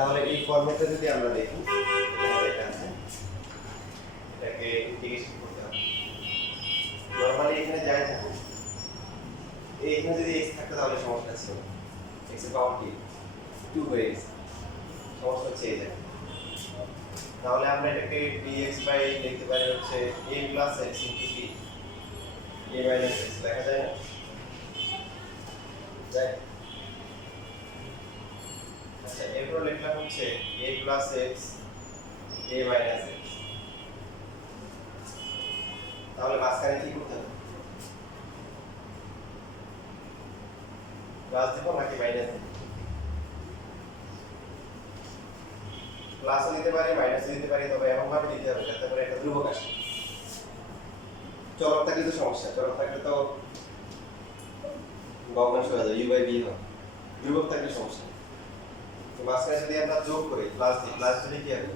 তাহলে এই ফরম্যাটে যদি আমরা দেখি এখানে লেখা আছে এটাকে ইন্টিগ্রেশন করতে হবে। নরমালি এখানে যাই থাকুক এখানে যদি x থাকতো তাহলে সমস্যা ছিল x এর পাওয়ার কি 2 হয়ে গেছে, সমস্যা হচ্ছে এই জায়গায়। তাহলে আমরা এটাকে dx বাই লিখতে পারি হচ্ছে a plus x into t a minus x লেখা যায় না? যায়। আচ্ছা এরপর লিখলাম হচ্ছে a plus x a minus x। তাহলে মাঝখানে কি করতে হবে? প্লাস দেব নাকি মাইনাস দেব? প্লাসও দিতে পারি মাইনাসও দিতে পারি, তবে এমন ভাবে দিতে হবে যাতে করে একটা ধ্রুবক আসে। চলক থাকলে তো সমস্যা, চলক থাকলে তো ভগ্নাংশ হয়ে যাবে, u বাই b হবে। ধ্রুবক থাকলে সমস্যা। তো মাঝখানে যদি আমরা যোগ করি প্লাস দিই, প্লাস দিলে কি হবে?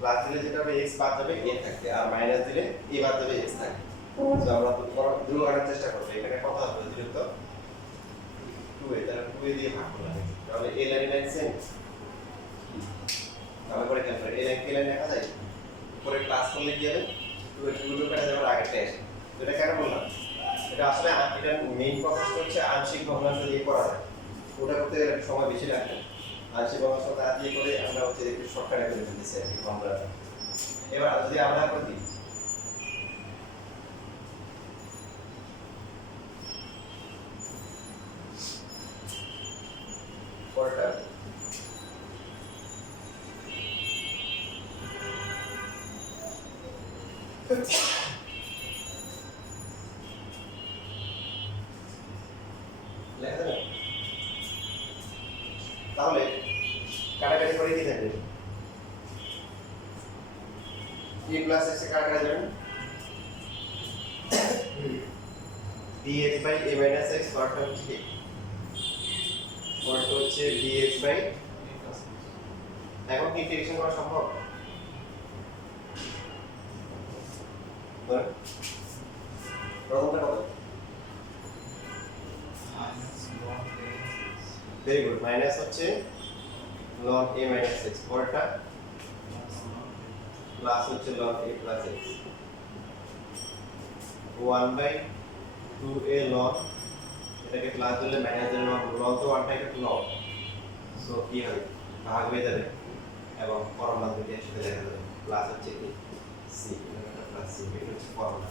প্লাস দিলে যেটা হবে x বাদ যাবে a থাকবে, আর মাইনাস দিলে a বাদ যাবে x থাকবে। তো আমরা ধ্রুবক আনার চেষ্টা করব। এখানে কত হবে? যেহেতু 2a, তাহলে 2a দিয়ে ভাগ করলাম, তাহলে a লাইন সেম। তাহলে পরে কেন a লাইন কে লাইন লেখা যায়? পরে ক্লাস করলে কি হবে? 2a 2 কাটা যাবে, আগেরটা আসে। তো এটা কেন বললাম? এটা আসলে এটা মেইন প্রসেস হচ্ছে আংশিক ভগ্নাংশ দিয়ে করা যায়। ওটা করতে গেলে সময় বেশি লাগে। আংশিক ভগ্নাংশ তা দিয়ে করে আমরা হচ্ছে একটু শর্টকাটে করে ফেলতেছি আর কি আমরা। এবার যদি আমরা করি পরেরটা লেখা যাবে? তাহলে কাটাকাটি করে কি থাকবে? a প্লাস x এ কাটা যাবে dx by a minus x পরটা হচ্ছে dx বাই। এখন কি ইন্টিগ্রেশন করা সম্ভব? বলেন প্রথমটা কত? ভেরি গুড, মাইনাস হচ্ছে ln a মাইনাস x, পরটা প্লাস হচ্ছে ln a plus x 1 by 2a ln, এটাকে প্লাস দিলে মাইনাস দিলে ln তো 1 বাই ln, সো কি হবে? ভাগ হয়ে যাবে এবং ফর্মুলা দুটো একসাথে দেখা যাবে। প্লাস হচ্ছে কি c, এটা প্লাস c, এটা হচ্ছে formula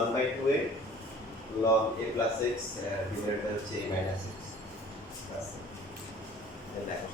1 by 2a ln a plus x divided হচ্ছে a মাইনাস x প্লাস এটা দেখো।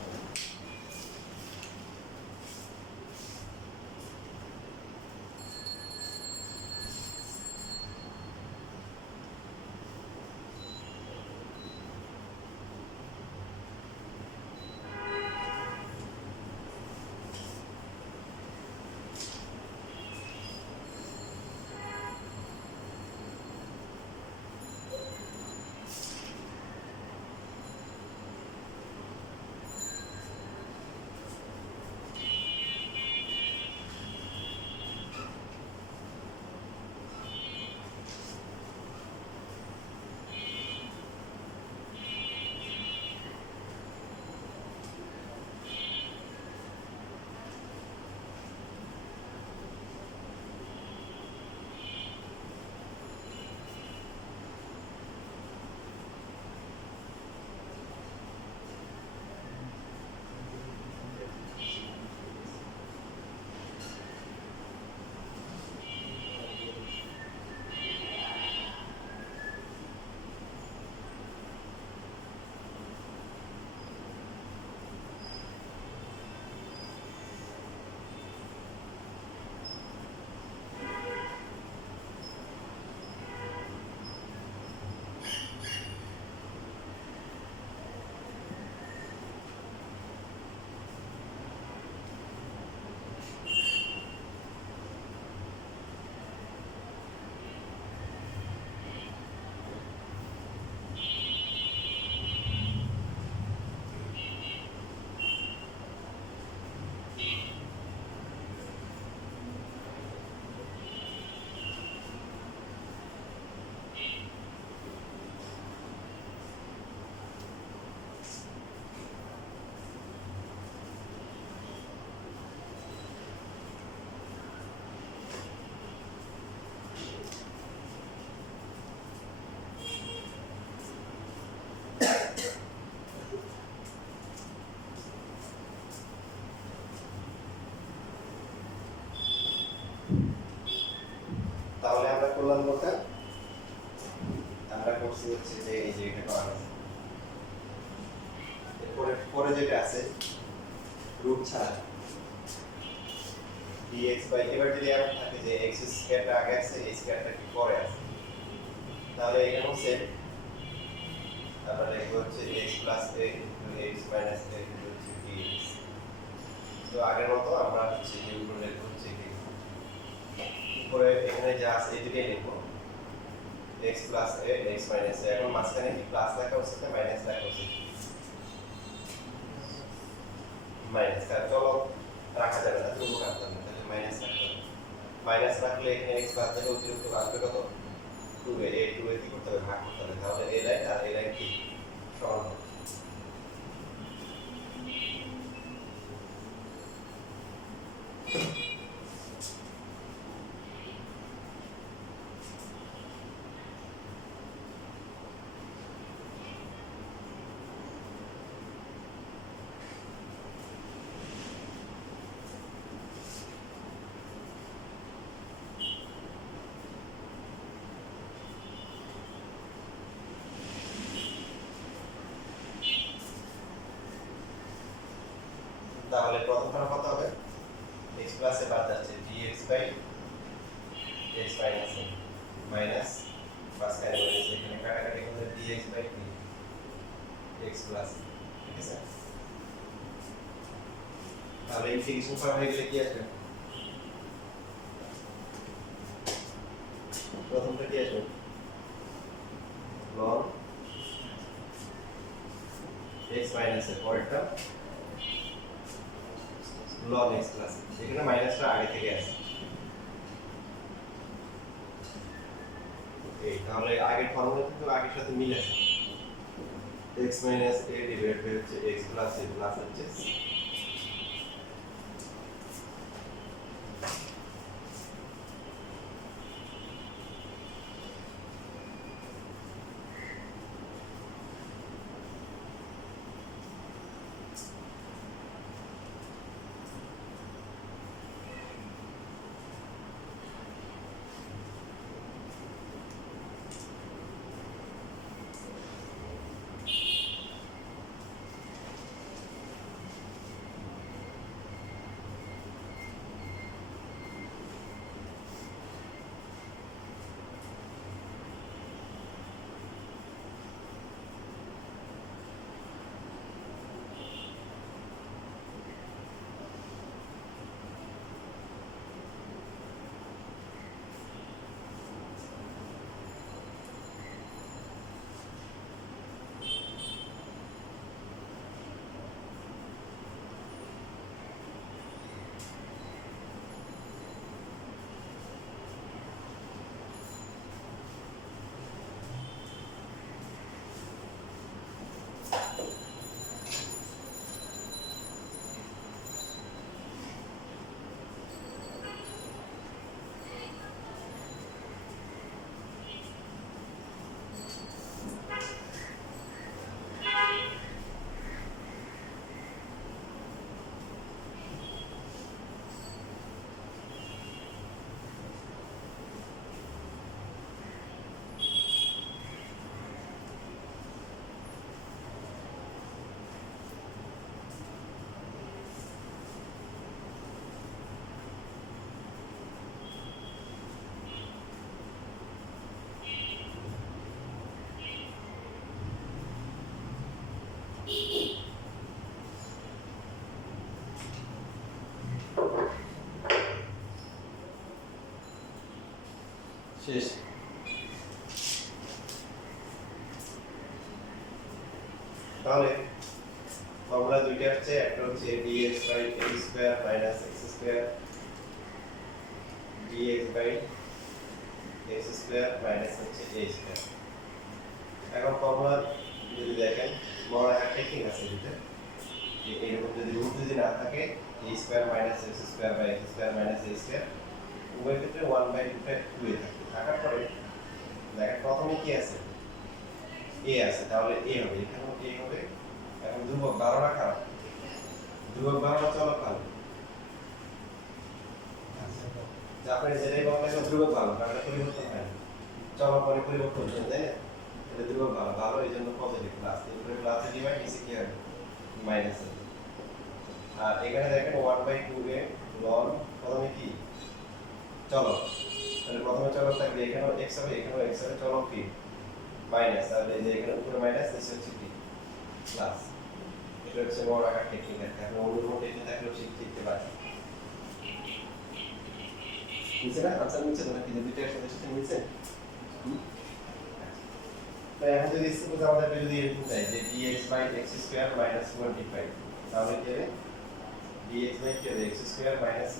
যেটা আছে রুট ছাড়া dx বাই, এবার যদি এমন থাকে যে x স্কয়ারটা আগে আছে a স্কয়ারটা কি পরে আছে, তাহলে এখানেও সেম আমরা লিখব হচ্ছে x plus a into x minus a into dx। তো আগের মতো আমরা হচ্ছে যে উপরে লিখব হচ্ছে কি উপরে এখানে যা আছে এদিকেই লিখব x plus a x minus a, এখন মাঝখানে কি প্লাস লেখা উচিত না মাইনাস লেখা উচিত? মাইনাস, তার চলো রাখা যাবে না, ধ্রুবক রাখতে হবে, তাহলে মাইনাস রাখতে হবে। মাইনাস রাখলে এখানে x বাদ দিলে অতিরিক্ত আসবে কত? 2a, a 2a কি করতে হবে ভাগ করতে হবে, তাহলে a লাইন আর a লাইন কি সমান হবে। তাহলে প্রথমটা কত হবে? x প্লাস এ বাদ যাচ্ছে dx by x minus a minus মাঝখানে রয়েছে এখানে কাটাকাটি করলে dx বাই x প্লাস, ঠিক আছে? তাহলে ইন্টিগ্রেশন করা হয়ে গেলে কি আসবে? প্রথমটা কি আসবে? ln x মাইনাস a, পরেরটা ln x প্লাস, এখানে মাইনাসটা আগে থেকে আছে। এই তাহলে আগের ফর্মুলা কিন্তু আগের সাথে মিল আছে, x minus a divide by হচ্ছে x প্লাস a প্লাস হচ্ছে শেষ। তাহলে ফর্মুলা দুইটা হচ্ছে, একটা হচ্ছে dx by a square minus x square dx by x square minus হচ্ছে a স্কয়ার। এখন ফর্মুলা যদি দেখেন মনে একটা ঠিক আছে যেটা এরকম যদি রুট যদি না থাকে a square minus x square by x square minus a square, উভয় ক্ষেত্রে 1/2 টা 2 এ থাকে, থাকার পরে দেখেন প্রথমে কি আছে a আছে, তাহলে a হবে, এখানেও a হবে। এখন ধ্রুবক 12 রাখা, ধ্রুবক 12 চলক ভালো, আচ্ছা আপনি যেটাই বলেন ধ্রুবক ভালো, কারণ পরিবর্তন হয় না, চলক মানে পরিবর্তন হয়, তাই না? এটা ধ্রুবক ভালো, ভালো এই জন্য পজিটিভ প্লাস, এরপরে প্লাসে ডিভাইড নিচে কি হবে মাইনাস হবে। আর এখানে দেখেন 1/2 এ লন প্রথমে কি চলক, তাহলে প্রথমে চলক থাকবে এখানেও x হবে, এখানেও x হবে, চলক কি মাইনাস, তাহলে এই যে এখানে উপরে মাইনাস, নিচে হচ্ছে কি প্লাস। এটা হচ্ছে বড় আকার টেকনিক, আপনি অন্য টেকনিক থাকলেও শিখতে পারেন। নিচে না আনসার নিচে তো নাকি দুইটা একসাথে সাথে নিচে। তো এখন যদি সাপোজ আমাদের যদি এরকম দেয় যে dx by x square minus 25, তাহলে কি হবে dx বাই কি হবে x স্কয়ার মাইনাস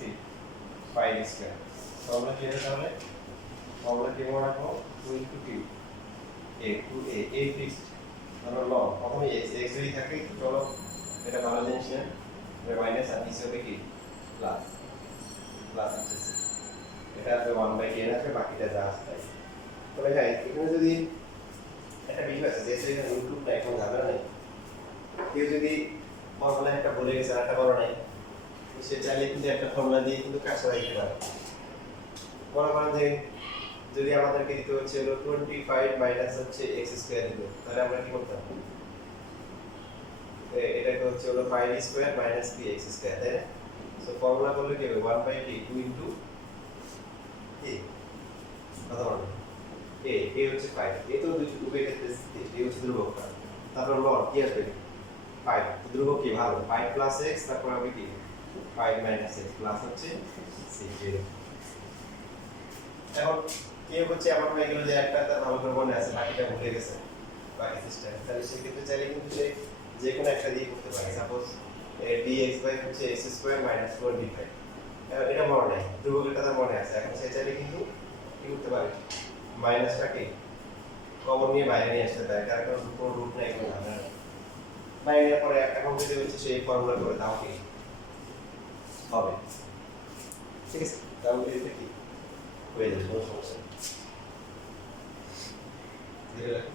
5 স্কয়ার। তো আমরা কি হবে তাহলে আমরা কি মনে রাখবো 2 ইনটু কি a ফিক্সড ধরো লগ প্রথমে x যদি থাকে চলো এটা ভালো জিনিস না, মাইনাস আর নিচে হবে কি প্লাস, প্লাস আসছে এটা আসবে 1/10 আসবে, বাকিটা যা আসবে। তবে হ্যাঁ এখানে যদি একটা বিষয় আছে যেহেতু এখানে ইউটিউব না এখন ঝামেলা নেই, কেউ যদি ফর্মুলা একটা বলে গেছে আর একটা বড় নাই, সে চাইলে কিন্তু একটা ফর্মুলা দিয়ে কিন্তু কাজ করা যেতে পারে। মনে করেন যে যদি আমাদেরকে দিতে হচ্ছে হলো 25 মাইনাস হচ্ছে x স্কয়ার দিত, তাহলে আমরা কি করতাম এটাকে হচ্ছে হলো 5 স্কয়ার মাইনাস 3x স্কয়ার, তাই না? সো ফর্মুলা করলে কি হবে 1/2 ইনটু a কত হবে a হচ্ছে 5, a তো দুই উভয় ক্ষেত্রে a হচ্ছে ধ্রুবক, তারপর লগ কি আসবে 5, ধ্রুবক কি ভালো 5 প্লাস x, তারপর হবে কি 5 মাইনাস x প্লাস হচ্ছে 6 এখন কেউ হচ্ছে এমন হয়ে গেল যে একটা তার ভালো করে মনে আছে বাকিটা ভুলে গেছে বাকি সিস্টেম, তাহলে সেক্ষেত্রে চাইলে কিন্তু সে যে কোনো একটা দিয়ে করতে পারে। সাপোজ dx বাই হচ্ছে x স্কয়ার মাইনাস 4d5, এটা মনে নাই ধ্রুবকটা তার মনে আছে, এখন সে চাইলে কিন্তু কি করতে পারে মাইনাসটাকে কমন নিয়ে বাইরে নিয়ে আসতে পারে, কারণ কোনো রুট নাই কোনো ঝামেলা নেই। বাইরে নেওয়ার পরে এখন যদি হচ্ছে সেই ফর্মুলা করে তাও কি হবে, ঠিক আছে? তাহলে এটা কি হয়ে যাবে, কোনো সমস্যা নেই। ধীরে রাখুন।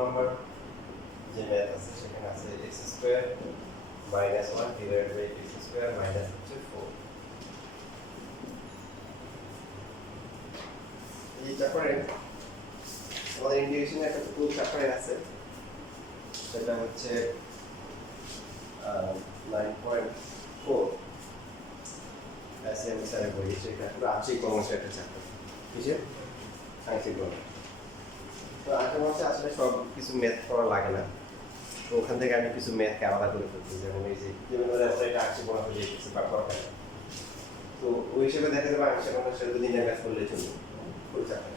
নম্বর যে ম্যাথ আছে সেখানে আছে x square minus 1 divided by x square minus হচ্ছে 4। এই চ্যাপ্টারে আমাদের ইন্টিগ্রেশনে একটা ফুল চ্যাপ্টারে আছে, সেটা হচ্ছে 9.4 এসএম স্যারের বই। সেটা পুরো আংশিক ভগ্নাংশের একটা চ্যাপ্টার, কিসের আংশিক ভগ্নাংশ। তো আংশিক ভগ্নাংশে আসলে সব কিছু ম্যাথ করা লাগে না, তো ওখান থেকে আমি কিছু ম্যাথকে আলাদা করে ফেলছি, যেমন এই যে এটা আংশিক ভগ্নাংশ দিয়ে কিছু দরকার, তো ওই হিসেবে দেখা যাবে আংশিক ভগ্নাংশের যদি নিয়ে ম্যাথ করলে চলবে ফুল চ্যাপ্টার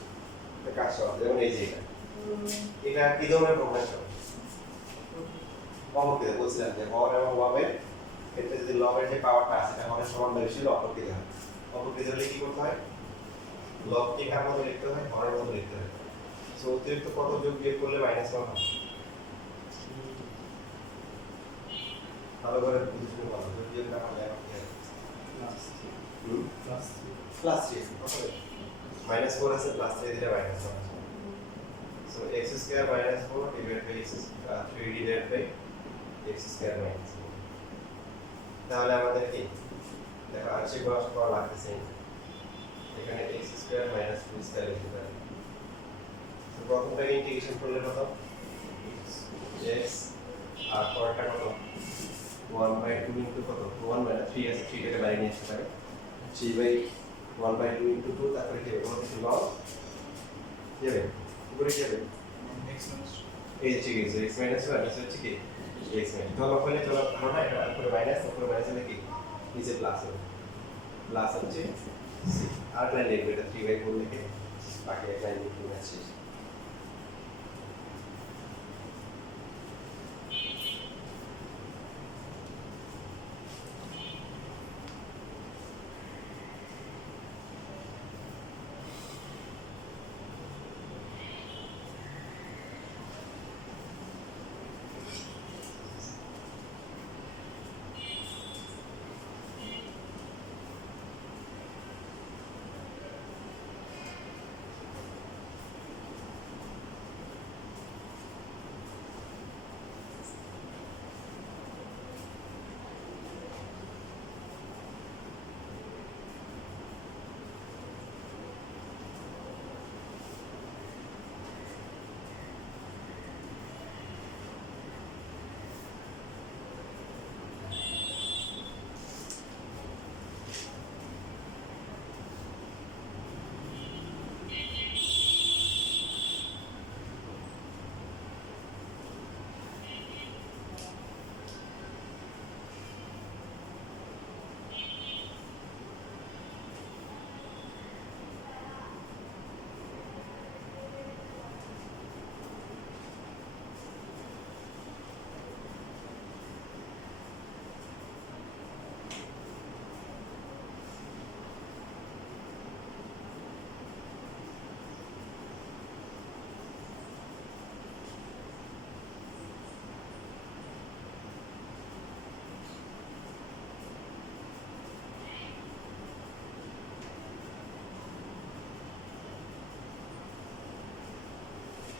কাজ সহজ। যেমন এই যে এটা কি ধরনের ভগ্নাংশ? অবকৃত। বলছিলাম যে হর এবং লবের ক্ষেত্রে যদি লবের যে পাওয়ারটা আছে সেটা হরের সমান বা বেশি হলে অপকৃত হয়। অপকৃত হলে কি করতে হয়? লবকে কার মতো লিখতে হয়? হরের মতো লিখতে হয়। সো অতিরিক্ত কত যোগ বিয়োগ করলে মাইনাস 1 হয়? ভালো করে বুঝতে পারো। যোগ বিয়োগ না করলে এখন কি হবে? প্লাস 3 মাইনাস 4 আছে, প্লাস 3 দিলে মাইনাস 1 আছে। So x square minus 4 divided by 3 divided by x square minus 4। তাহলে আমাদের কি দেখো আংশিক ভগ্নাংশ করা লাগতেছে, এখানে x স্কয়ার মাইনাস 2 স্কয়ার লিখতে পারি। তো প্রথমটাকে ইন্টিগ্রেশন করলে কত? x আর পরেরটা কত? 1/2 ইনটু কত? 1 মানে 3 আছে, 3 টাকে বাইরে নিয়ে আসতে পারে। 3/1/2 ইনটু 2, তারপরে কি হবে? কিছু লস যাবে, উপরে কি হবে? x মাইনাস এই ঠিক আছে, x মাইনাস 1 আছে হচ্ছে কি x মাইনাস চলক হলে চলক ধারণা, এটা উপরে মাইনাস, উপরে মাইনাস হলে কি নিচে প্লাস হবে। প্লাস হচ্ছে c আর লাইন লিখবে, এটা 3/4 লিখে বাকি এক লাইন লিখে ম্যাথ শেষ।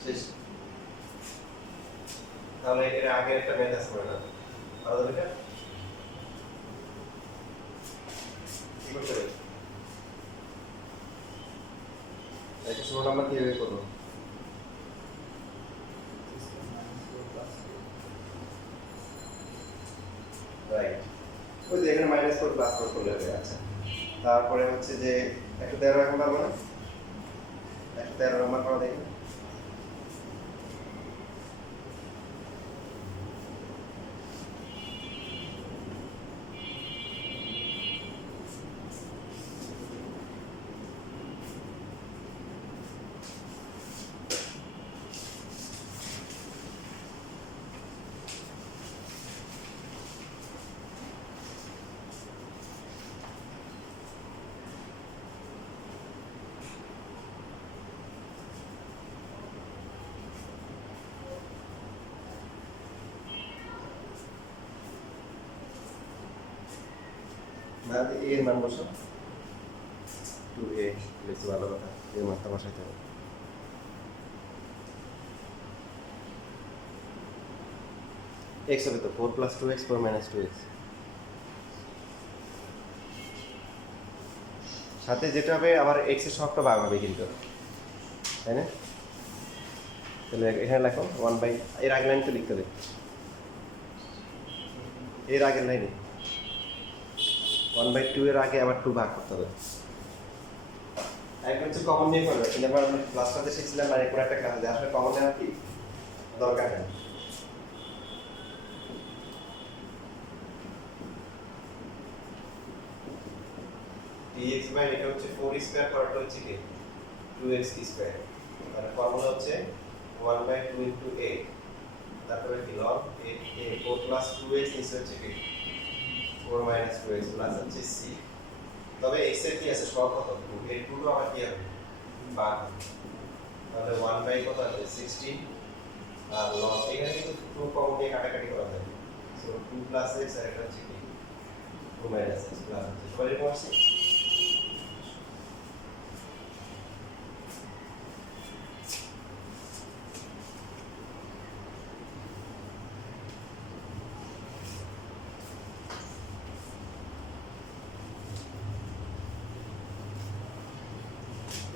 শেষ। তাহলে এর আগে একটা ম্যাথ আছে না, আর এটা কি করতে হবে? এটা 16 নাম্বার কিভাবে করব? রাইট, ওই যে এখানে -4 +4 করলে হবে। আচ্ছা, তারপরে হচ্ছে যে একটা 13 এখন পাবো না, একটা 13 নাম্বার পাবো দেখি। মানে এর মান বসো, 2a লিখতে ভালো কথা, এর মানটা বসাইতে হবে। এক্স হবে তো 4 প্লাস 2x 4 মাইনাস 2x, সাথে যেটা হবে আবার এক্স এর সবটা ভাগ হবে কিন্তু, তাই না? তাহলে এখানে লেখো 1 বাই, এর আগের লাইন তো লিখতে হবে, এর আগের লাইনে 1/2 এর আগে আবার 2 ভাগ করতে হবে। একদম হচ্ছে কমন নিয়ে করবে, কিন্তু আমরা ক্লাসটাতে শিখছিলাম মানে কোনো একটা ক্লাসে আসলে কমন নেওয়ার কি দরকার নেই। dx বাই এটা হচ্ছে 4 স্কয়ার, পরটা হচ্ছে কি 2x স্কয়ার, মানে ফর্মুলা হচ্ছে 1/2 ইনটু a, তারপরে কি log a 4 প্লাস 2x নিচে হচ্ছে কি 4 মাইনাস 2x প্লাস হচ্ছে c। তবে x এর কি আছে সব কত 2, এর 2 আবার কি হবে ভাগ, তাহলে 1 বাই কত আছে 16, আর log এখানে কিন্তু 2 কমন দিয়ে কাটাকাটি করা যায়, সো 2 প্লাস x আর এটা হচ্ছে কি 2 মাইনাস x প্লাস হচ্ছে সবাই এরকম আসছে।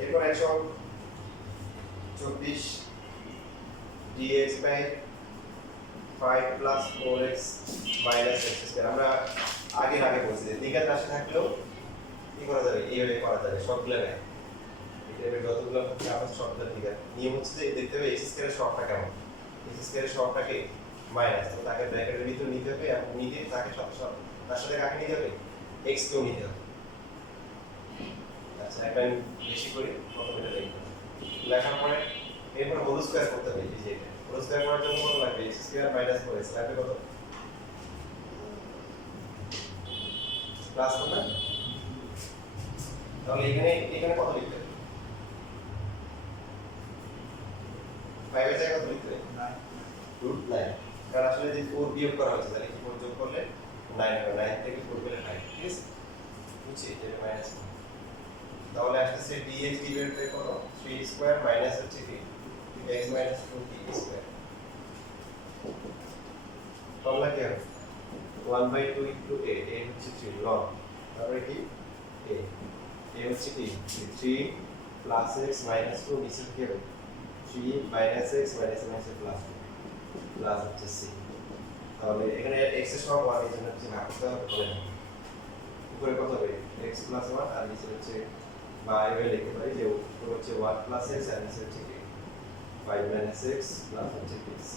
এরপর 124 dx by 5 plus 4x minus x square, আমরা আগে বলছি যে দ্বিঘাত রাশি থাকলেও কি করা যাবে, এইভাবে করা যাবে সবগুলো নেয়, এটা যতগুলো হচ্ছে আবার সবগুলো দ্বিঘাত। নিয়ম হচ্ছে যে দেখতে হবে x স্কয়ারের সবটা কেমন, x স্কয়ারের সবটাকে মাইনাস, তো তাকে ব্র্যাকেটের ভিতর নিতে হবে এবং নিতে তাকে তার সাথে কাকে নিতে হবে x কেও নিতে হবে। আচ্ছা একটা বেশি করি প্রথমে লিখব, লেখার পরে এরপর হোল স্কয়ার করতে হবে, এই যে এটা হোল স্কয়ার করার জন্য কত লাগবে x স্কয়ার মাইনাস 4x লাগবে কত প্লাস কত, তাহলে এখানে কত লিখতে হবে 5 এর জায়গায় কত লিখতে হবে 9, কারণ আসলে যে 4 বিয়োগ করা হচ্ছে তাহলে কি 4 যোগ করলে 9 হবে, 9 থেকে 4 গেলে 5, ঠিক আছে বুঝছি এটা মাইনাস, তাহলে আসছে dx ডিভাইড বাই কত 3 স্কয়ার মাইনাস হচ্ছে কি x minus 2t square, formula কি হবে 1/2 ইনটু a, a হচ্ছে 3 log, তারপরে কি a হচ্ছে কি 3 প্লাস x মাইনাস 2 নিচে কি হবে 3 minus x minus minus plus plus হচ্ছে c, তাহলে এখানে x এর সব 1 এর জন্য হচ্ছে ভাগ করতে হবে, বলে না উপরে কত হবে x প্লাস 1 আর নিচে হচ্ছে বা এভাবে লিখতে পারি যে উপরে হচ্ছে 1 প্লাস x আর নিচে হচ্ছে কি 5 মাইনাস x প্লাস হচ্ছে কি c।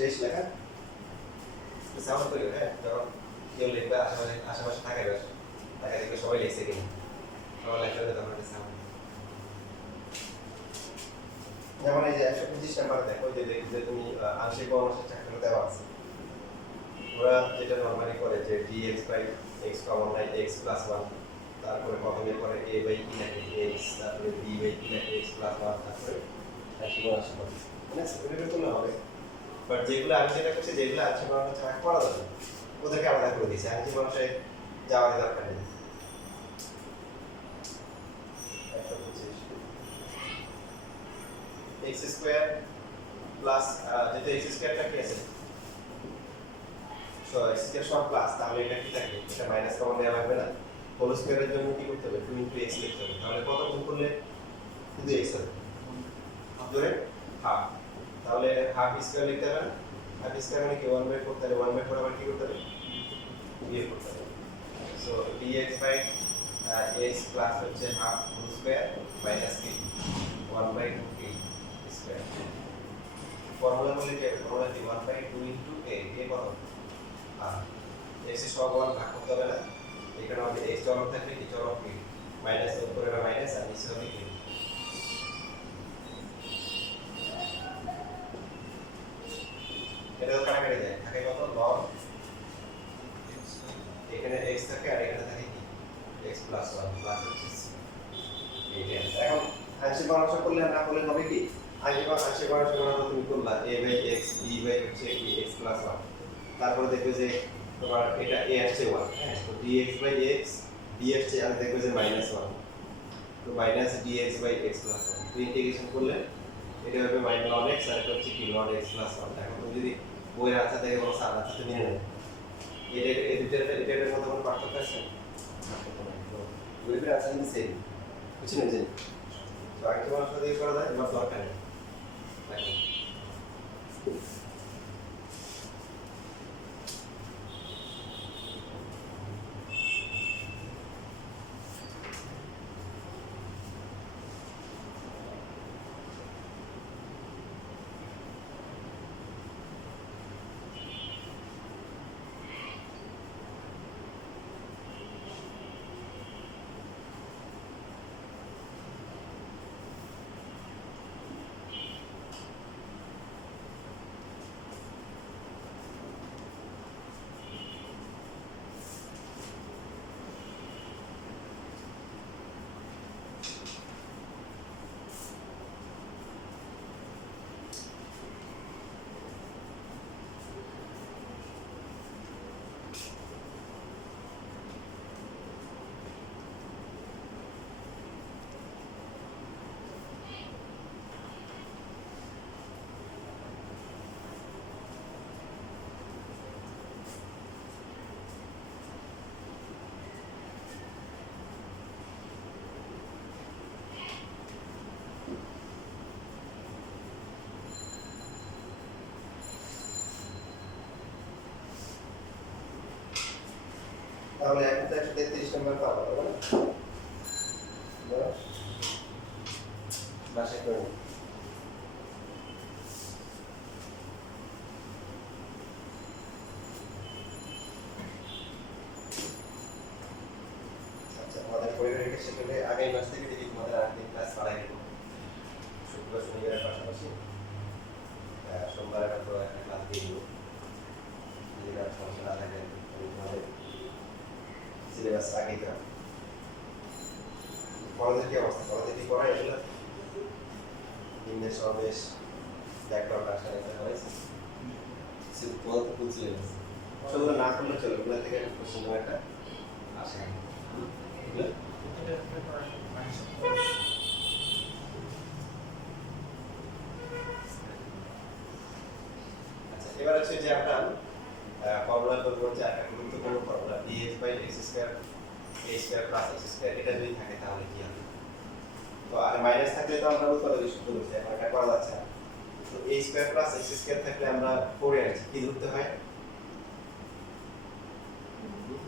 শেষ লেখা সাউন্ড করে হ্যাঁ, যখন কেউ লিখবে আশেপাশে আশেপাশে থাকে বসে তাকে দেখবে সবাই লিখছে কিনা সবাই লেখা হলে তখন একটা সাউন্ড যেমন এই যে 125 নাম্বার দেখো যে যে তুমি আংশিক অংশের চাকরি দেওয়া আছে ওরা যেটা নরমালি করে যে dx বাই x কমন নাই x প্লাস 1 তারপরে প্রথমে করে a বাই e নাকি x তারপরে b বাই e নাকি x প্লাস 1 তারপরে আংশিক অংশ মানে সেটা করলে হবে বাট যেগুলো আমি যেটা করছি যেগুলো আংশিক অংশ ছাড়া করা যাবে ওদেরকে আলাদা করে দিয়েছি আংশিক অংশে যাওয়ার দরকার নেই x স্কয়ার প্লাস যেটা x স্কয়ারটা কি আছে সো x স্কয়ার সব প্লাস তাহলে এটা কি থাকে এটা মাইনাস কমন নেওয়া লাগবে না হোল স্কয়ারের জন্য কি করতে হবে 2 x লিখতে হবে তাহলে কত গুণ করলে শুধু x হবে ধরে হাফ তাহলে হাফ স্কয়ার লিখতে হবে হাফ স্কয়ার মানে কি 1/4 তাহলে 1/4 আবার কি করতে হবে বিয়োগ করতে হবে so dx by x plus হচ্ছে হাফ হোল স্কয়ার মাইনাস কি 1/2 স্কয়ার ফর্মুলা বলে কি ফর্মুলা কি 1/2 ইনটু a a কত আর x এর সব 1 ভাগ করতে হবে না এখানে আমাদের x চলক থাকলে কি চলক কি মাইনাস উপরে বা মাইনাস আর নিচে হবে কি এটা কাটাকাটি যায় থাকে কত log এখানে x থাকে আর এখানে থাকে কি x প্লাস 1 প্লাস হচ্ছে এইটা এখন আংশিক অংশ করলে না করলে হবে কি আংশিক অংশ করলে তুমি করলা a by x b by হচ্ছে কি x প্লাস 1 তারপরে দেখবে যে তোমার এটা a আসছে 1 হ্যাঁ তো dx বাই x b আসছে আর দেখবে যে মাইনাস 1 তো minus dx by x plus 1 তো ইন্টিগ্রেশন করলে এটা হবে মাইনাস ln x আর এটা হচ্ছে কি ln x প্লাস 1 এখন তুমি যদি বইয়ের আচ্ছা থেকে বলো স্যার আচ্ছা নিয়ে নেবে এটার মধ্যে কোনো পার্থক্য আছে বইয়ের আচ্ছা নিয়ে সেম বুঝছেন যে তো আগে তোমার সাথে করা যায় এবার দরকার নেই তাহলে এখন তো 133 নম্বর পাবো না বাসা করে আচ্ছা আমাদের পরিবারের সেখানে আগামী মাস থেকে দেখি তোমাদের আর্থিক ক্লাস বাড়াই দেবো শুক্রবার শনিবারের পাশাপাশি সোমবারে তো একটা ক্লাস দিয়ে দেবো যদি আর সমস্যা না থাকে তোমাদের সিলেবাস আগে করা কলেজের কি অবস্থা কলেজে কি পড়ায় এগুলো ইংলিশ সমাবেশ ব্যাকগ্রাউন্ড আসা এটা হয়েছে কলেজ তো ফুল সিলেবাস সেগুলো না করলে চলে ওগুলো থেকে কোশ্চেন একটা আসে আচ্ছা এবার হচ্ছে যে আমরা ফর্মুলা করব হচ্ছে একটা গুরুত্বপূর্ণ formula dx by x square a square plus x square এটা যদি থাকে তাহলে কি হবে তো আর মাইনাস থাকলে তো আমরা উৎপাদক সূত্র বলছি এখন এটা করা যাচ্ছে না তো a square plus x square থাকলে আমরা পড়ে আছি কি ধরতে হয়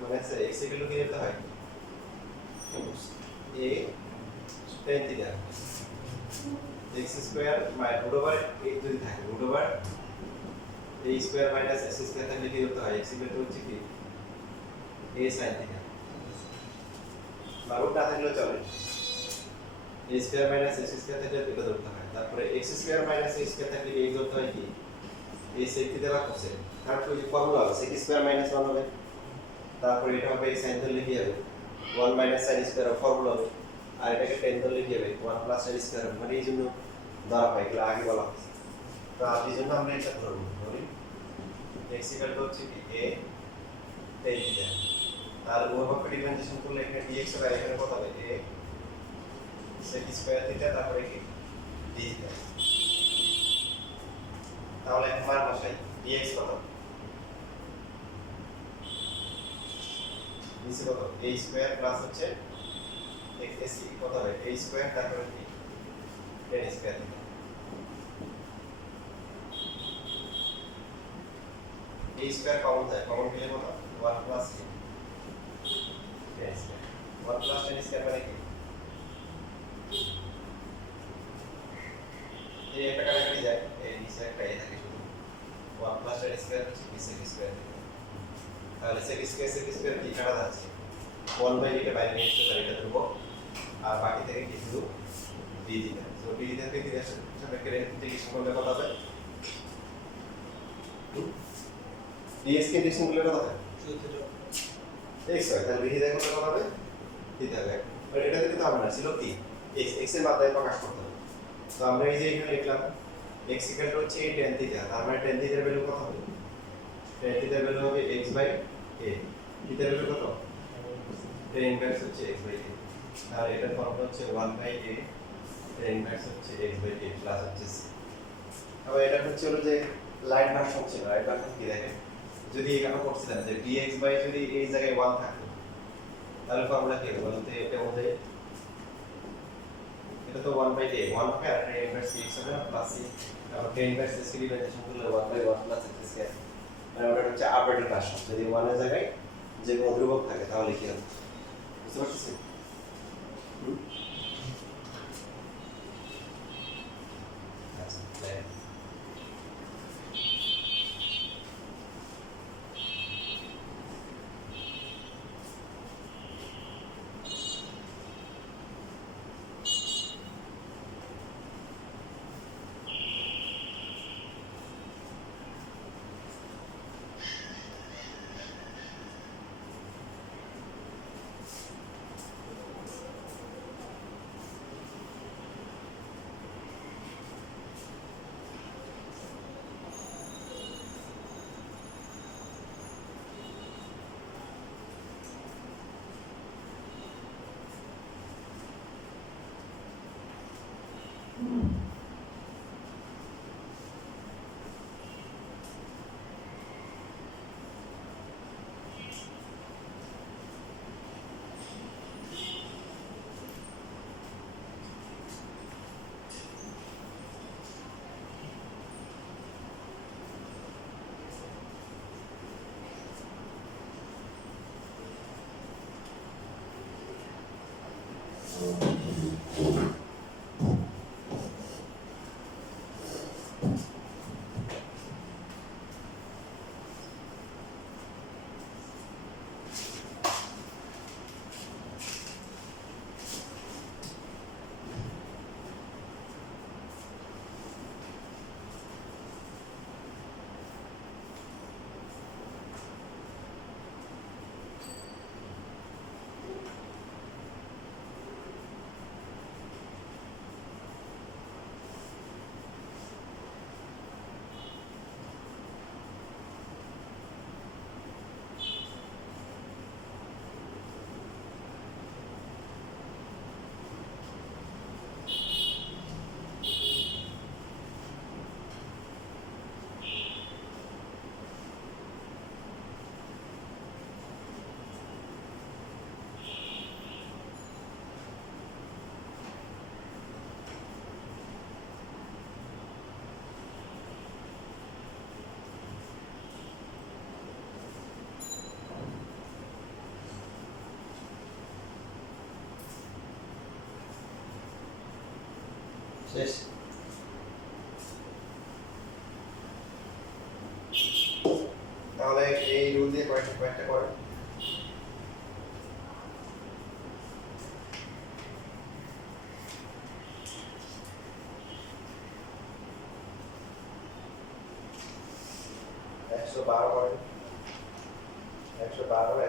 মানে x এর কি ধরতে হয় a tan theta x square √ over a যদি থাকে √ over a square minus s square থাকলে কি ধরতে হয় x ইকুয়াল টু হচ্ছে কি a sin থিটা বা রুটটা থাকলেও চলে a square minus x square থাকলে দুটো ধরতে হয় তারপরে x square minus a square থাকলে এই ধরতে হয় কি a sec থিটা বা cosec কারণ ওই যে ফর্মুলা আছে sec স্কয়ার মাইনাস 1 হবে তারপরে এটা হবে sin ধরলে কি হবে 1 মাইনাস sin স্কয়ার ফর্মুলা হবে আর এটাকে tan ধরলে কি হবে 1 প্লাস sin স্কয়ার হবে মানে এই জন্য ধরা হয় এগুলো আগে বলা হয়েছে তো এই জন্য আমরা এটা ধরব ধরি x ইকুয়াল টু হচ্ছে কি a tan থিটা আর ওভাবে ডিফারেন্সিয়েশন করলে এখানে dx হবে এখানে কত হবে a sec স্কয়ার থিটা তারপরে কি d থিটা তাহলে এখন মান বসাই dx কত নিচে কত a স্কয়ার প্লাস হচ্ছে x কত হবে a স্কয়ার তারপরে কি tan square theta a square common যায় কমন গেলে কত 1 plus tan square 1 plus tan square মানে কি এই একটা কাটাকাটি যায় এই নিচে একটা a থাকে শুধু 1 প্লাস tan স্কয়ার হচ্ছে b sec স্কয়ার তাহলে sec স্কয়ার কি কাটা যাচ্ছে 1 বাই এটা বাইরে নিয়ে আসতে পারি এটা ধরবো আর বাকি থেকে কি শুধু d theta so d theta থেকে d সাপেক্ষে ইন্টিগ্রেশন করলে কত হবে dx কে ইন্টিগ্রেশন করলে কত হবে x হয় তাহলে d থিটা কত হবে থিটা হবে আর এটা থেকে তো আমরা ছিল কি x এর মাত্রায় প্রকাশ করতে হবে তো আমরা এই যে এখানে লিখলাম x ইকুয়াল টু হচ্ছে tan থিটা তার মানে tan থিটার ভ্যালু কত হবে tan থিটার ভ্যালু হবে x বাই a থিটার ভ্যালু কত tan ইনভার্স হচ্ছে x বাই a আর এটার ফর্মুলা হচ্ছে 1 বাই a tan ইনভার্স হচ্ছে x বাই a প্লাস হচ্ছে c আবার এটা হচ্ছে হলো যে লাইন ফাংশন ছিল লাইন ফাংশন কি দেখেন যদি এখানে করছিলেন যে dx বাই যদি এই জায়গায় 1 থাকতো তাহলে ফর্মুলা কি হবে বলতে এটা মধ্যে এটা তো 1 বাই a 1 হবে আর tan ইনভার্স x হবে না প্লাস c তারপর tan ইনভার্স x কে ডিভাইডেশন করলে 1 বাই 1 প্লাস x স্কয়ার মানে ওটা হচ্ছে আপডেটেড ভার্সন যদি 1 এর জায়গায় যে কোনো ধ্রুবক থাকে তাহলে কি হবে বুঝতে পারছেন আচ্ছা শেষ তাহলে এই রুল দিয়ে কয়েকটা করেন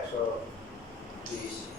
120।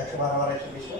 একশো বারো আর 120 না?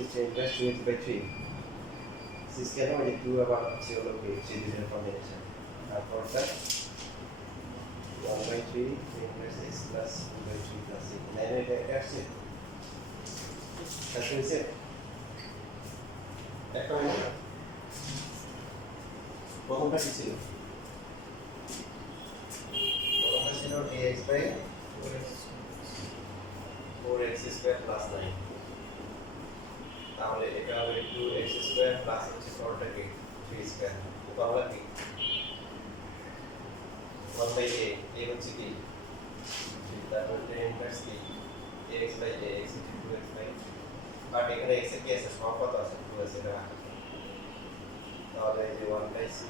is tan inverse 2x by 3 c square মানে 2 আবার হচ্ছে হলো কি সেই দুইটার কম্বিনেশন তারপরটা 1 by 3 tan inverse x plus 2 by 3 plus 6 9 এটা আসছে তাহলে হচ্ছে একটা মানে প্রথমটা কি ছিল প্রথমটা ছিল dx by 4x square plus 9 তাহলে এটা হবে 2x square plus হচ্ছে পরটা কি 3 square তাহলে কি 1 by a হচ্ছে কি তারপর tan inverse কি ax by ax into 2x by but এখানে x এর কি আছে সব কত আছে 2 আছে এটা তাহলে এই যে 1 by 6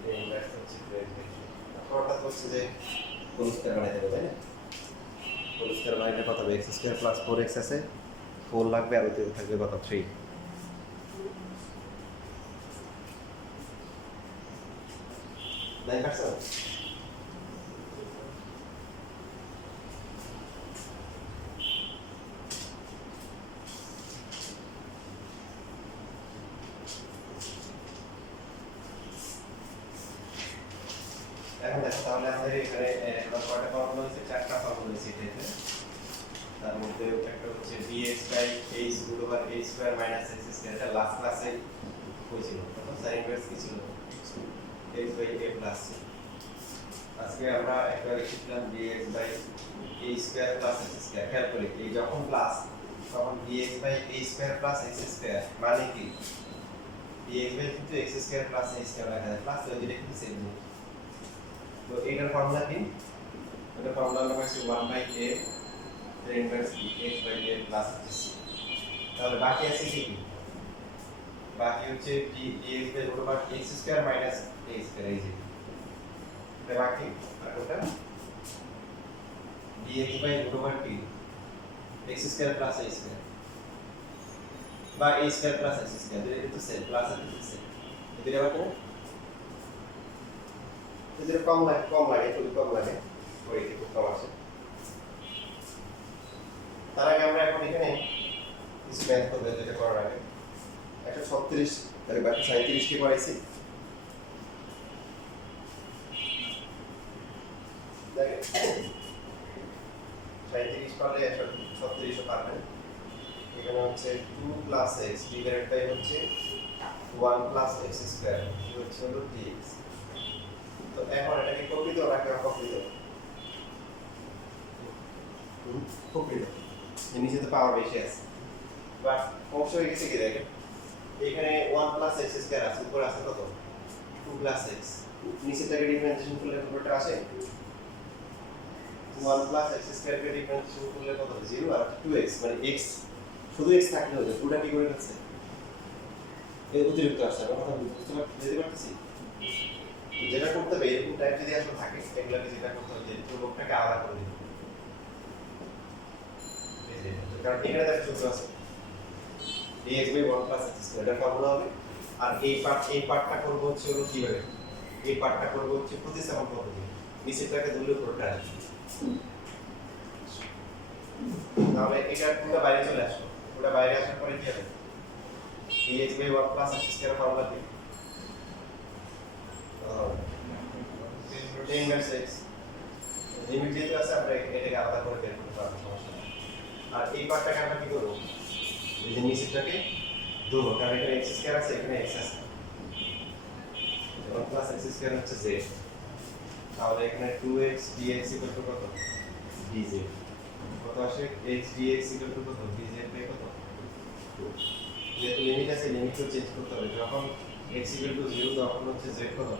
tan inverse হচ্ছে 2x by 3 তারপরটা হচ্ছে যে হোল স্কয়ার বানাইতে হবে তাই না হোল স্কয়ার বানাইলে কত হবে x স্কয়ার প্লাস 4x আছে 4 লাগবে আর ওতে থাকবে কত 3 9 পারছো এখন দেখো তাহলে আমাদের এখানে কয়টা ফর্মুলা হচ্ছে চারটা ফর্মুলা হচ্ছে এটাতে তার মধ্যে একটা হচ্ছে dx by h root over h square minus x square এটা লাস্ট ক্লাসে হয়েছিল তখন sin ইনভার্স কি ছিল h বাই a প্লাস আজকে আমরা একবার শিখলাম dx by a square plus x square খেয়াল করি এই যখন প্লাস তখন dx by a square plus x square মানে কি dx বাই কিন্তু x square plus a square লেখা যায় প্লাস ওই যেটা কিন্তু সেম জিনিস তো এটার ফর্মুলা কি এটার ফর্মুলা হলো 1 by a tan inverse x by a plus c তাহলে বাকি আছে কি বাকি হচ্ছে dx by root over x square minus a square এই যে এটা বাকি আর ওটা dx by root over t x square plus a square বা a square plus x square এটা তো সেম প্লাস আর এটা সেম এটা বাকি না এটা কম লাগে একটু কম লাগে ওই একটু কম আছে তার আগে আমরা এখন এখানে কিছু ম্যাথ করব যেটা করার আগে 136 তাহলে বাকি 37 কে করাইছি দেখেন 37 পারলে 136 ও পারবেন এখানে হচ্ছে 2 প্লাস x ডিভাইডেড বাই হচ্ছে 1 প্লাস x স্কয়ার কি হচ্ছে হলো dx তো এখন এটাকে প্রকৃত রাখা প্রকৃত নিচে তো পাওয়ার বেশি আছে বাট অংশ হয়ে গেছে কি দেখেন এখানে 1 প্লাস x স্কয়ার আছে উপর আছে কত 2 প্লাস x নিচে থেকে ডিফারেন্সিয়েশন করলে কতটা আসে 1 প্লাস x স্কয়ার কে ডিফারেন্সিয়েশন করলে কত 0 আর 2x মানে x শুধু x থাকলে হতো পুরোটা কি করে যাচ্ছে এই অতিরিক্ত আসছে আমরা কথা বুঝতে পারতেছি যেটা করতে হবে এরকম টাইপ যদি আসলে থাকে এগুলোকে যেটা করতে হবে যে পুরোটাকে আলাদা করে দিতে কারণ এখানে একটা সূত্র আছে dx by 1 plus x square এটা ফর্মুলা হবে আর এই পার্টটা করব হচ্ছে হলো কিভাবে এই পার্টটা করব হচ্ছে প্রতিস্থাপন পদ্ধতি নিচেরটাকে ধরলে পুরোটা আসবে তাহলে এটা পুরো বাইরে চলে আসবে পুরো বাইরে আসার পরে কি হবে dx by 1 plus x square formula কি tan inverse x লিমিট যেহেতু আছে আমরা এটাকে আলাদা করে বের করতে পারবো সমস্যা নেই আর এই পার্টটাকে আমরা কি করব এই যে নিচেরটাকে ধরবো কারণ এখানে x স্কয়ার আছে এখানে x আছে 1 প্লাস x স্কয়ার হচ্ছে z তাহলে এখানে 2x dx কত dz কত আসে x dx কত dz বাই কত যেহেতু লিমিট আছে লিমিটও চেঞ্জ করতে হবে যখন x 0 তখন হচ্ছে z কত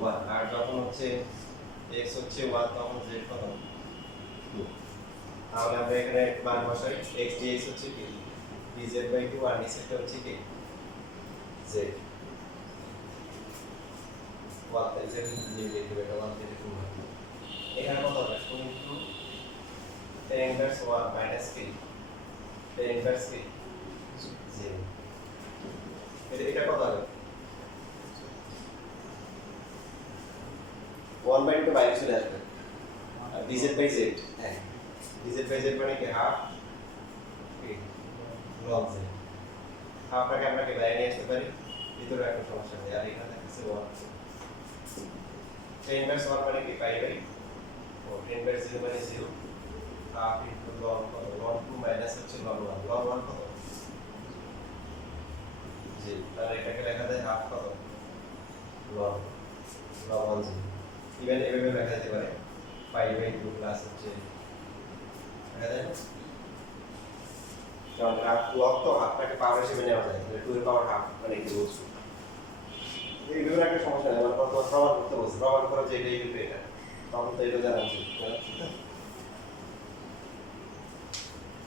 1 আর যখন হচ্ছে x হচ্ছে 1 তখন z কত 2 তাহলে আমরা এখানে মান বসাই x dx হচ্ছে কি dz বাই 2 আর নিচেরটা হচ্ছে কি z 1 z লিমিট এটা 1 থেকে 2 এখানে কত হবে 2 ইনটু tan inverse 1 মাইনাস কি tan inverse কি 0 এটা কত হবে 1 বাই 2 বাইরে চলে আসবে আর dz বাই z হ্যাঁ dz বাই z মানে কি হাফ লন জে আপনাকে বাইরে নিয়ে আসতে পারি ভিতরে একটা সমস্যা নেই আর এখানে থাকছে 1 10 বাই 1 মানে কি পাই বাই ও 10 বাই 0 মানে 0 হাফ ইনটু লন কত লন 2 মাইনাস হচ্ছে লন 1 লন 1 কত জি তাহলে এটাকে লেখা যায় হাফ কত লন লন 1 ইভেন এভাবে লেখা যেতে পারে পাই বাই 2 প্লাস হচ্ছে লেখা যায় না কারণ হাফ লগ তো হাফটাকে পাওয়ার হিসেবে নেওয়া যায় তাহলে 2 এর পাওয়ার হাফ মানে কি বলছো এই বিবরণ একটা সমস্যা নেই আমার কত প্রমাণ করতে বলছি প্রমাণ করা যে এটাই কিন্তু এটা তখন তো এটা জানা উচিত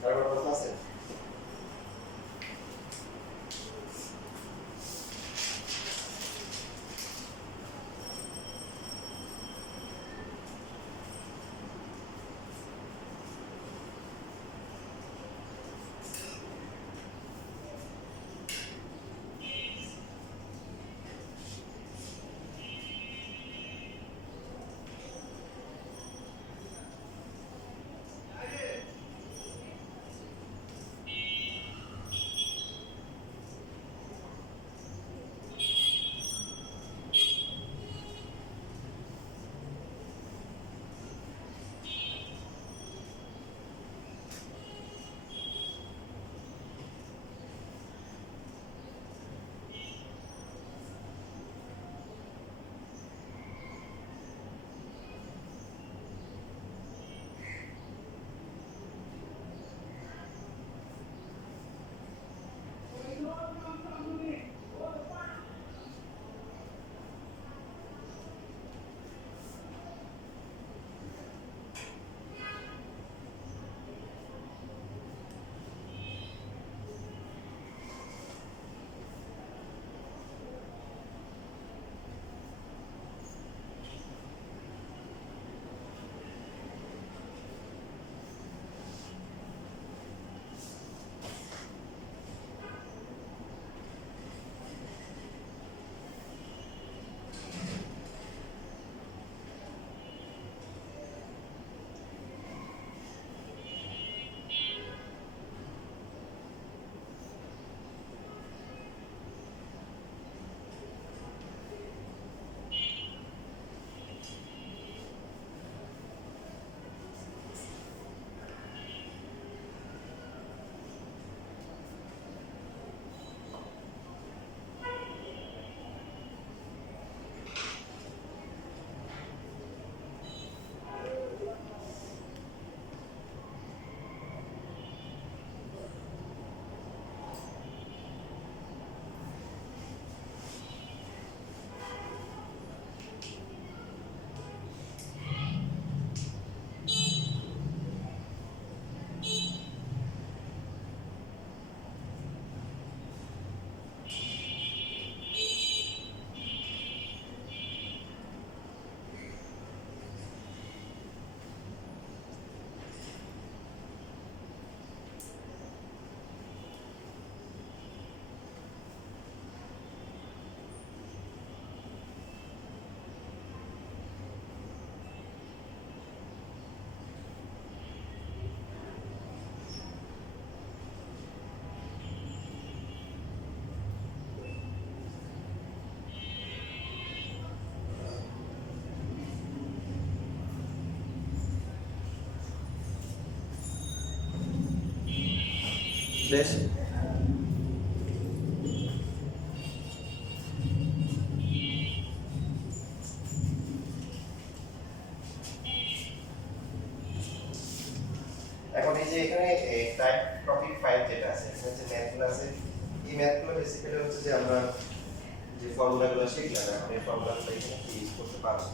তারপর কথা আছে শেষ এখন এই যে এখানে টাইপ টপিক ফাইল যেটা আছে এখানে যে ম্যাথগুলো আছে এই ম্যাথগুলো বেসিক্যালি হচ্ছে যে আমরা যে ফর্মুলাগুলো শিখলাম এখন এই ফর্মুলাগুলো এখানে ইউজ করতে পারবো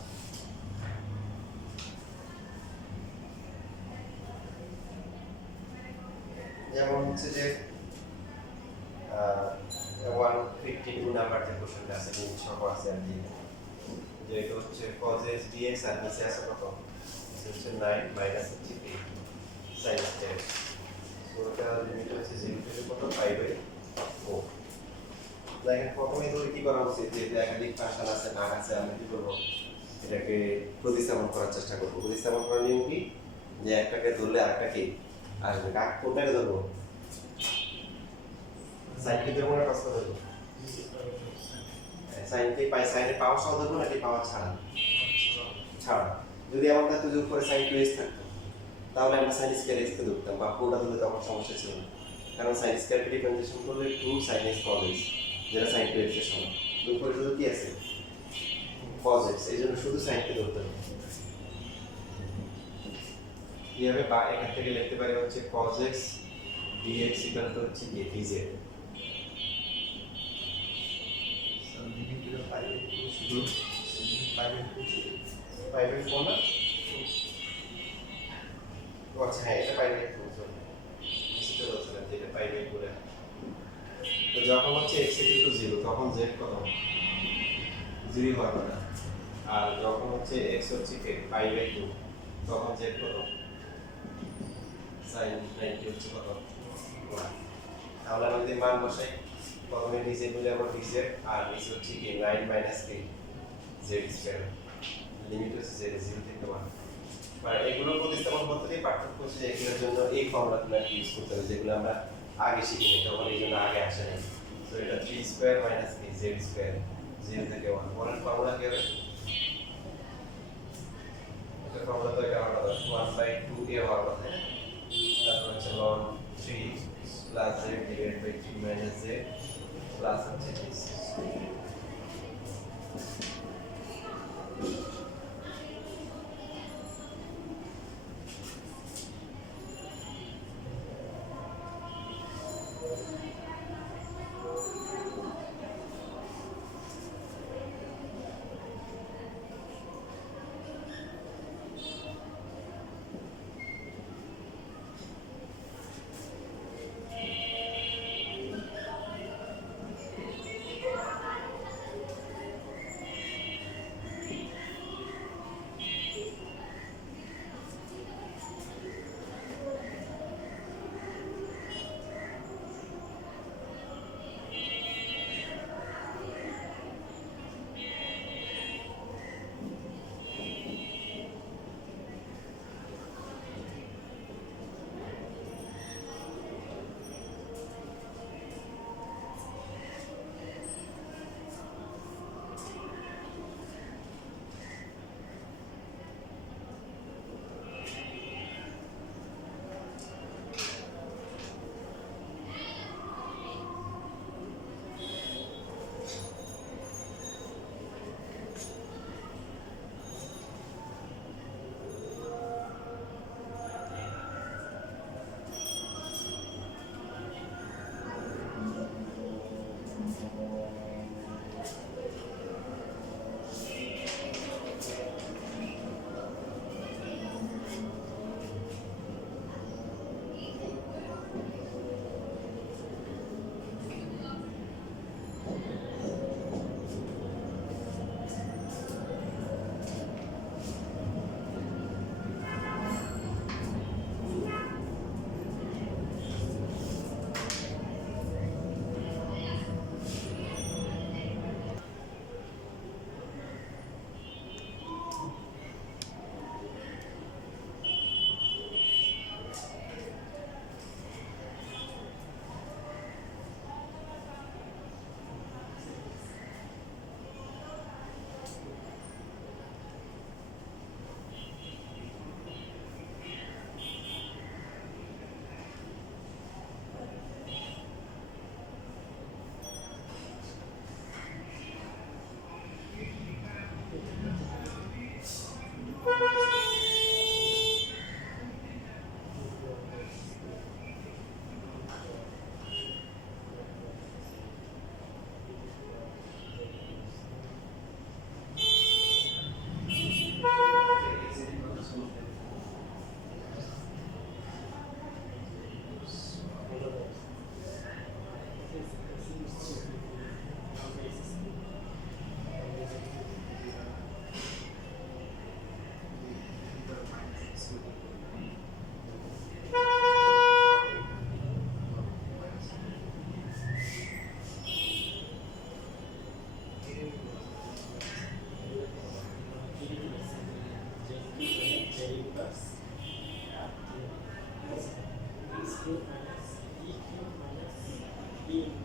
যেমন হচ্ছে যে 152 নাম্বার যে কোশ্চেনটা আছে এই সব আছে আর কি যে এটা হচ্ছে cos s dx আর নিচে আছে কত হচ্ছে 9 মাইনাস হচ্ছে 3 sin x পুরোটা লিমিট হচ্ছে 0 থেকে কত 5 বাই 4 দেখেন প্রথমে ধরে কি করা উচিত যে একাধিক ফাংশন আছে না আছে আমরা কি করব এটাকে প্রতিস্থাপন করার চেষ্টা করব প্রতিস্থাপন করার নিয়ম কি যে একটাকে ধরলে আরেকটাকে আসবে কোনটাকে ধরবো সাইন কি দেবো না কষ্ট দেবো? সাইনটি পাই সাইনের পাওয়ার সহ দেবো নাকি পাওয়ার ছাড়া? ছাড়া। যদি আমার কাছে যদি উপরে সাইন 2x থাকতো তাহলে আমরা সাইন স্কয়ার x কে ধরতাম বা পুরোটা ধরলে তখন সমস্যা ছিল না, কারণ সাইন স্কয়ার কে ডিফারেন্সিয়েশন করলে 2 sin x cos x যেটা sin 2x এর সমান। উপরে শুধু কি আছে? cos x, এই জন্য শুধু সাইন কে ধরতে হবে। কিভাবে? বা এখান থেকে লিখতে পারি হচ্ছে cos x dx equal to হচ্ছে কি dz। পাইবেন কোন না? আচ্ছা হ্যাঁ, এটা পাইবেন কোন চলে বুঝতে পারছিলাম যে এটা পাইবেন করে। তো যখন হচ্ছে x ইকুয়াল টু 0 তখন z কত? 0 হওয়ার কথা। আর যখন হচ্ছে x হচ্ছে কি পাই বাই 2 তখন z কত? sin 90 হচ্ছে কত? 1। তাহলে আমরা যদি মান বসাই প্রথমে dz বলে আবার dz আর নিচে হচ্ছে কি 9 মাইনাস কি z স্কয়ার, লিমিট হচ্ছে z 0 থেকে 1। মানে এগুলো প্রতিস্থাপন পদ্ধতির পার্থক্য হচ্ছে যে এগুলোর জন্য এই ফর্মুলাগুলো ইউজ করতে হবে যেগুলো আমরা আগে শিখিনি, তখন এই জন্য আগে আসে নাই। তো এটা 3 স্কয়ার মাইনাস কি z স্কয়ার 0 থেকে 1। পরের ফর্মুলা কি হবে? এটা ফর্মুলা তো এটা হলো 1/2a হওয়ার কথা। তারপর হচ্ছে ln 3 plus z divide by 3 minus z plus হচ্ছে this।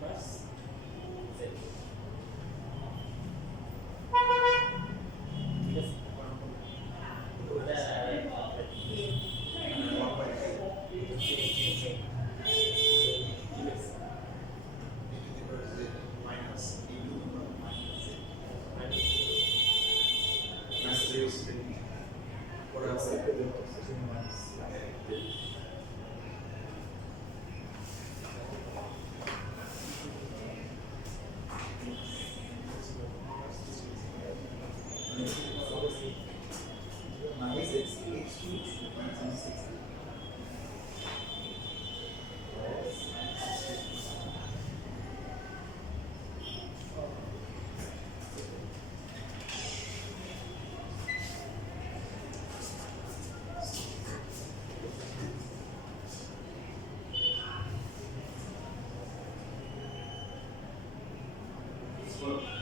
minus z ঠিক আছে ওটা Well,